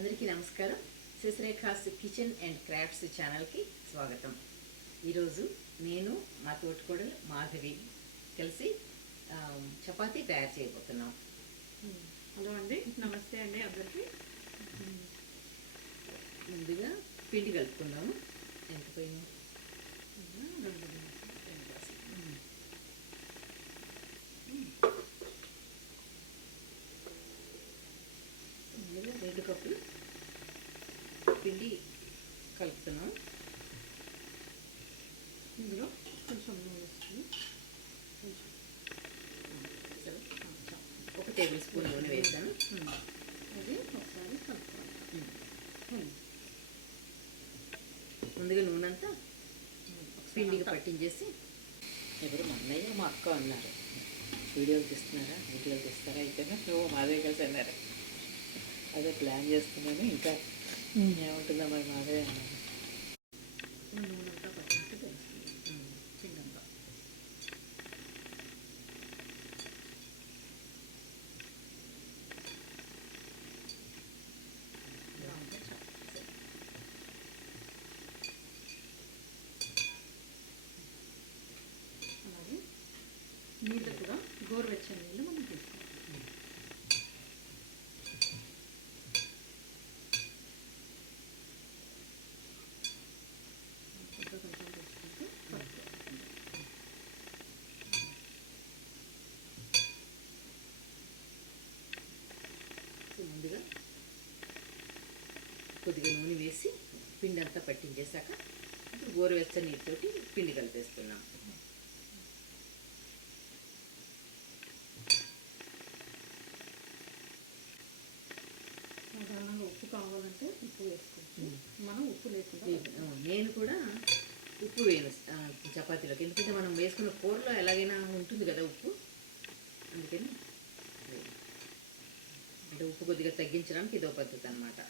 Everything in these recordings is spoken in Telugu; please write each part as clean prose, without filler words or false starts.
అందరికీ నమస్కారం. శశిరేఖాస్ కిచెన్ అండ్ క్రాఫ్ట్స్ ఛానల్కి స్వాగతం. ఈరోజు నేను మా తోటికోడలు మాధవి కలిసి చపాతీ తయారు చేయబోతున్నాం. హలో అండి, నమస్తే అండి అందరికీ. ముందుగా పిండి కలుపుకుందాము. ఎంత పోయినా ముందుగా 2 కప్పులు పిండి కలుపుతున్నాం. ఇందులో కొంచెం నూనె వేసుకుని ఒక టేబుల్ స్పూన్ నూనె వేసాను. అది ఒకసారి కలుపుకోవాలి. ముందుగా నూనె అంతా పిండికి పట్టించేసి, ఎవరు మా అన్నయ్య మా అక్క అన్నారు, వీడియోలు తీస్తారా అయితేనే నువ్వు మాదే కలిసి అన్నారు. అదే ప్లాన్ చేస్తున్నాను. ఇంకా ఏముంటుందా మరి మాదే అన్నారు. నూనె అంతా పట్టినట్టు తెలుస్తుంది పిండి అంతా. అలాగే నీళ్ళు కూడా గోరువెచ్చని నీళ్ళు మనం తీసుకోవాలి. ముందుగా కొద్దిగా నూనె వేసి పిండి అంతా పట్టించేసాక ఇప్పుడు గోరువెచ్చని నీటితోటి పిండి కలిపేస్తున్నాం. సాధారణంగా ఉప్పు కావాలంటే ఉప్పు వేసుకోవచ్చు. మనం ఉప్పు లేకుండా నేను కూడా ఉప్పు వేయను చపాతీలోకి, ఎందుకంటే మనం వేసుకున్న కూరలో ఎలాగైనా ఉంటుంది కదా ఉప్పు, అందుకని అంటే ఉప్పు కొద్దిగా తగ్గించడానికి ఇదో పద్ధతి అన్నమాట.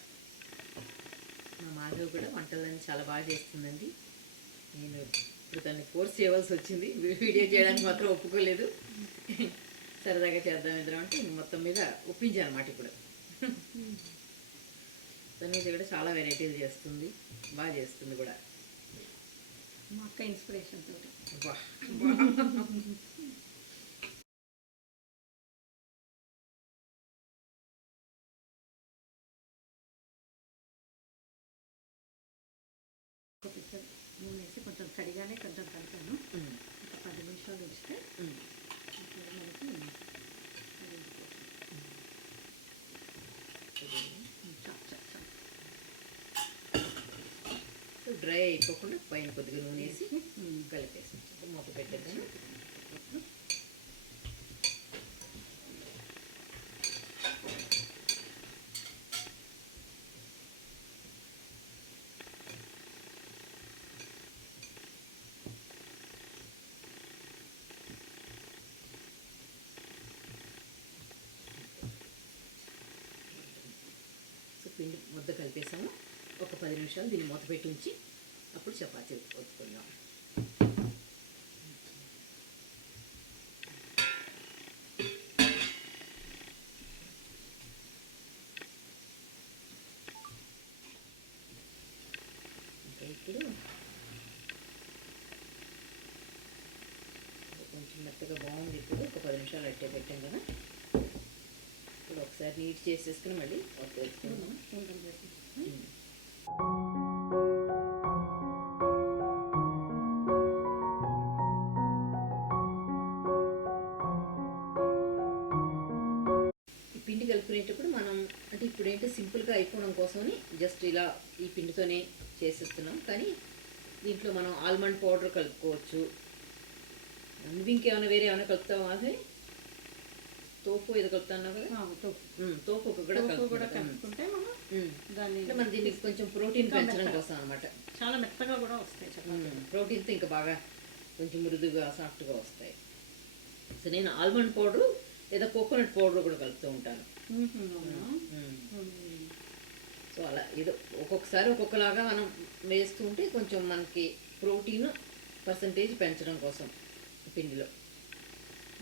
మా మాధవ్ కూడా వంటలన్నీ చాలా బాగా చేస్తుందండి. నేను ఇప్పుడు దాన్ని ఫోర్స్ చేయవలసి వచ్చింది, వీడియో చేయడానికి మాత్రం ఒప్పుకోలేదు. సరదాగా చేద్దాం ఇద్దరం అంటే మొత్తం మీద ఒప్పించాను అన్నమాట. ఇప్పుడు తను కూడా చాలా వెరైటీలు చేస్తుంది, బాగా చేస్తుంది కూడా. మా అక్క ఇన్స్పిరేషన్ తోటి. కొద్దిగా నూనె వేసి కొంచెం తడిగానే కొంచెం కలిపాను. ఒక 10 నిమిషాలు ఉంచితే మనకి డ్రై అయిపోకుండా పైన కొద్దిగా నూనె వేసి కలిపేసి మూత పెట్టేద్దాము. పిండి ముద్ద కలిపేసాము. ఒక 10 నిమిషాలు దీన్ని మూత పెట్టి ఉంచి అప్పుడు చపాతీ ఒత్తుకుందాం. ఇప్పుడు కొంచెం మెత్తగా బాగుంది. ఇప్పుడు ఒక 10 నిమిషాలు అట్టే పెట్టాం కదా, ఇప్పుడు ఒకసారి నీట్ చేసేసుకుని మళ్ళీ వేసుకుందాం. పిండి కలుపుకునేటప్పుడు మనం అంటే ఇప్పుడు ఏంటో సింపుల్గా అయిపోవడం కోసమని జస్ట్ ఇలా ఈ పిండితోనే చేసేస్తున్నాం. కానీ దీంట్లో మనం ఆల్మండ్ పౌడర్ కలుపుకోవచ్చు. నువ్వు ఇంకేమైనా వేరే ఏమైనా కలుపుతావా? అదే తోపు ఏదో కలుపుతున్నావు కదా, తోపు కూడా కలుపుకుంటే మన దీనికి కొంచెం ప్రోటీన్ పెంచడం కోసం అనమాట. చాలా మెత్తగా కూడా వస్తాయి. ప్రోటీన్తో ఇంకా బాగా కొంచెం మృదుగా సాఫ్ట్గా వస్తాయి. సో నేను ఆల్మండ్ పౌడరు లేదా కోకోనట్ పౌడర్ కూడా కలుపుతూ ఉంటాను. సో అలా ఏదో ఒక్కొక్కసారి ఒక్కొక్కలాగా మనం వేస్తూ ఉంటే కొంచెం మనకి ప్రోటీన్ పర్సంటేజ్ పెంచడం కోసం పిండిలో.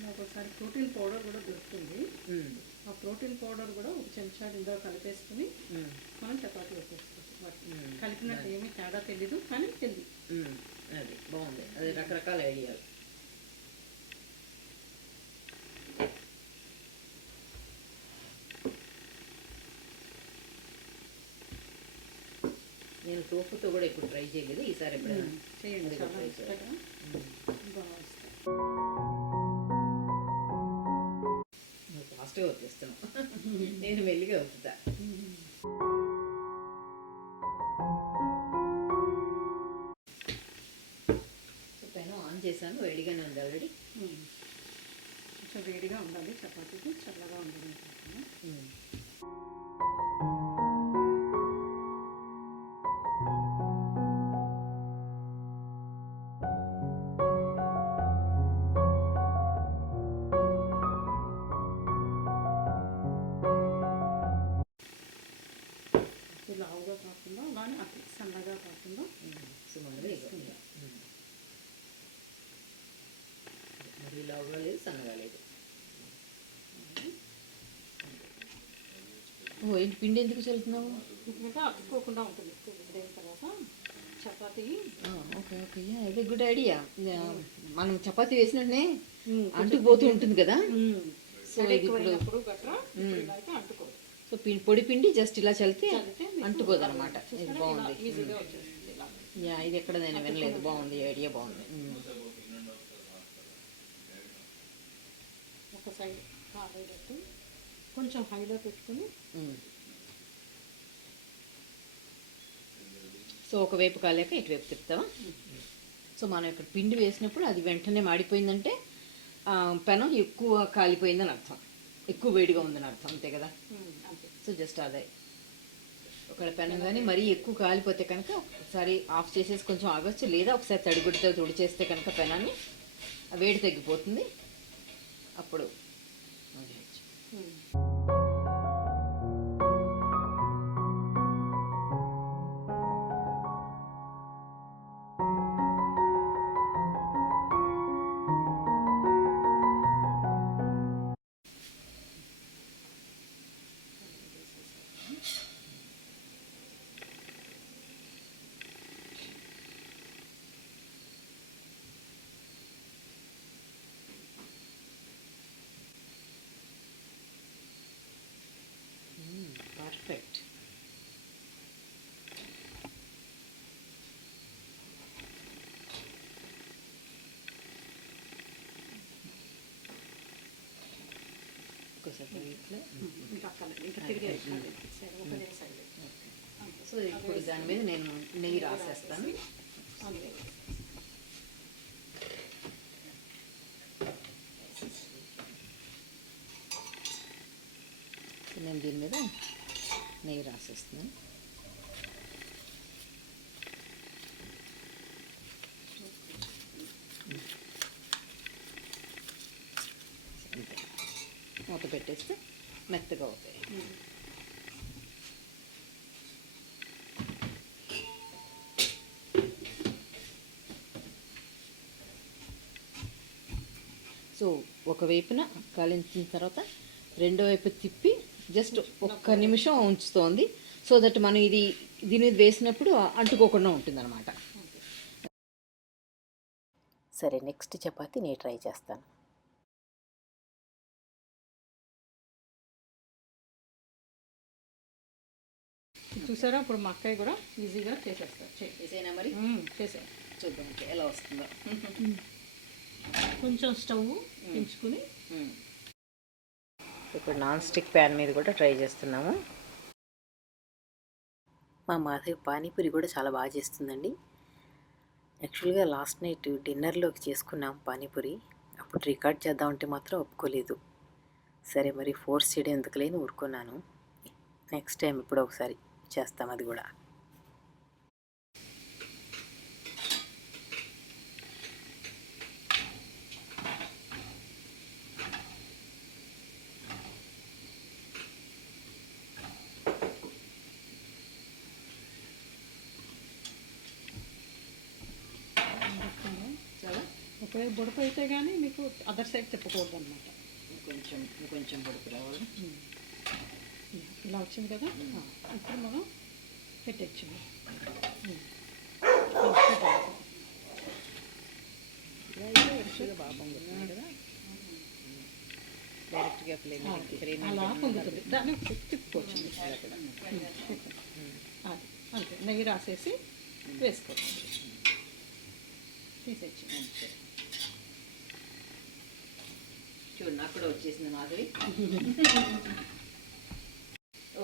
ఒక్కొక్కసారి ప్రోటీన్ పౌడర్ కూడా దొరుకుతుంది, ఆ ప్రోటీన్ పౌడర్ కూడా ఒక చెంచాడు ఇందులో కలిపేసుకుని మనం చపాతీ వేసేసుకోవచ్చు. కలిపినట్టు ఏమీ తేడా తెలీదు, కానీ తెలియదు. అది బాగుంది. అది రకరకాల ఐడియాలు. నేను టోఫుతో కూడా ఇప్పుడు ట్రై చేయలేదు, ఈసారి ఎప్పుడైనా చేయండి, అది చాలా try మెత్తగా బాగా వస్తాయి. నువ్వు ఫాస్ట్గా వచ్చేస్తున్నావు, నేను మెల్లిగా అవుతుందా. సో పెనం ఆన్ చేశాను, వేడిగానే ఉంది ఆల్రెడీ. కొంచెం వేడిగా ఉండాలి, చపాతీకి చల్లగా ఉండాలి. లావుగా కాకుండా అలానే అతి సన్నగా కాకుండా సుమారుగా ఇవ్వాలి. మరీ లావుగా లేదు, సన్నగా లేదు. ఓ ఏంటి పిండి ఎందుకు చల్లుతున్నావు? ఎందుకంటే అతుక్కోకుండా ఉంటుంది. వేడిన తర్వాత చపాతీ. ఓకే ఓకే, అదే గుడ్ ఐడియా. మనం చపాతీ వేసినట్టే అంటుకుపోతూ ఉంటుంది కదా. సో ఇది ఇప్పుడు గట్రా అయితే అంటుకోదు. సో పొడి పిండి జస్ట్ ఇలా చల్లితే అంటుకోదు అనమాట. ఇది బాగుంది. ఈజీగా వచ్చేస్తుంది ఇలా. యా, ఇది ఎక్కడ నేను వినలేదు. బాగుంది, ఐడియా బాగుంది. ఒక సైడ్ కాలేటట్టు కొంచెం హైలో పెట్టుకుని. సో ఒకవైపు కాలేక ఇటువైపు తిప్పుతావా? సో మనం ఇక్కడ పిండి వేసినప్పుడు అది వెంటనే మాడిపోయిందంటే పెనం ఎక్కువ కాలిపోయిందని అర్థం, ఎక్కువ వేడిగా ఉందని అర్థం, అంతే కదా. సో జస్ట్ అదే. ఒకవేళ పెనం కానీ మరీ ఎక్కువ కాలిపోతే కనుక ఒకసారి ఆఫ్ చేసేసి కొంచెం ఆగొచ్చు, లేదా ఒకసారి తడిగుడ్డతో తుడిచేస్తే కనుక పెనాన్ని ఆ వేడి తగ్గిపోతుంది. అప్పుడు పర్ఫెక్ట్. ఒకసారి ఇట్లా. ఇంకా అక్కర్లేదు, ఇంకా తిరిగి ఒకటే సైడ్. సో ఇప్పుడు దాని మీద నేను నెయ్యి రాసేస్తాను. అంతే. నేను దీని మీద నెయ్యి రాసేస్తున్నాను. అంతే, మూత పెట్టేస్తే మెత్తగా అవుతాయి. సో ఒకవైపున కాలించిన తర్వాత రెండో వైపు తిప్పి జస్ట్ ఒక్క నిమిషం ఉంచుతోంది. సో దట్ మనం ఇది దీని మీద వేసినప్పుడు అంటుకోకుండా ఉంటుంది అనమాట. సరే, నెక్స్ట్ చపాతీ నేను ట్రై చేస్తాను. చూసారా, ఇప్పుడు మా అక్కయ్య కూడా ఈజీగా చేసేస్తారు. చేసేనా మరి? చేసే చూద్దాం ఎలా వస్తుందో. కొంచెం స్టవ్ పెంచుకుని ఇప్పుడు నాన్ స్టిక్ ప్యాన్ మీద కూడా ట్రై చేస్తున్నాము. మా మాధవి పానీపూరి కూడా చాలా బాగా చేస్తుందండి. యాక్చువల్గా లాస్ట్ నైట్ డిన్నర్లోకి చేసుకున్నాం పానీపూరి. అప్పుడు రికార్డ్ చేద్దామంటే మాత్రం ఒప్పుకోలేదు. సరే మరి ఫోర్స్ చేయడం ఎందుకులేని ఊరుకున్నాను. నెక్స్ట్ టైం ఇప్పుడు ఒకసారి చేస్తాం అది కూడా. ఒకవేళ బుడప అయితే కానీ మీకు అదర్ సైడ్ తిప్పకూడదు అనమాట. కొంచెం పొడుపు రావాలి. ఇలా వచ్చింది కదా. ఇప్పుడు మనం పెట్టచ్చు. బాగా పొంగుతుంది కదా, డైరెక్ట్గా ఫ్లేమ్ అలా పొంగుతుంది. దాన్ని తిప్పుకోవచ్చు. అంతే, నెయ్యి రాసేసి వేసుకోవచ్చు. తీసేచ్చు. చూడు, నాకు కూడా వచ్చేసింది Madhavi.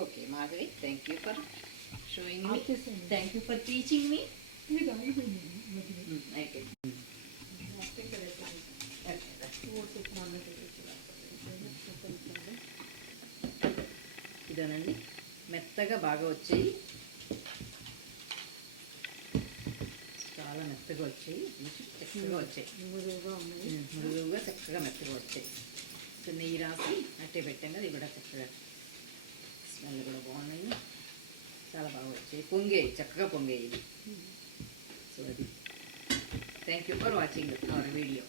Okay Madhavi, thank you for showing me, thank you for teaching మీ. ఇదేనండి, మెత్తగా బాగా వచ్చాయి, చాలా మెత్తగా వచ్చాయి, చక్కగా వచ్చాయి, మృదువుగా చక్కగా మెత్తగా వచ్చాయి. సో నెయ్యి రాసి అట్టే పెట్టాం కదా, ఇవి కూడా చక్కగా స్మెల్ కూడా బాగున్నాయి, చాలా బాగా వచ్చాయి, పొంగేయి, చక్కగా పొంగేయి. సో అది, thank you for watching our video.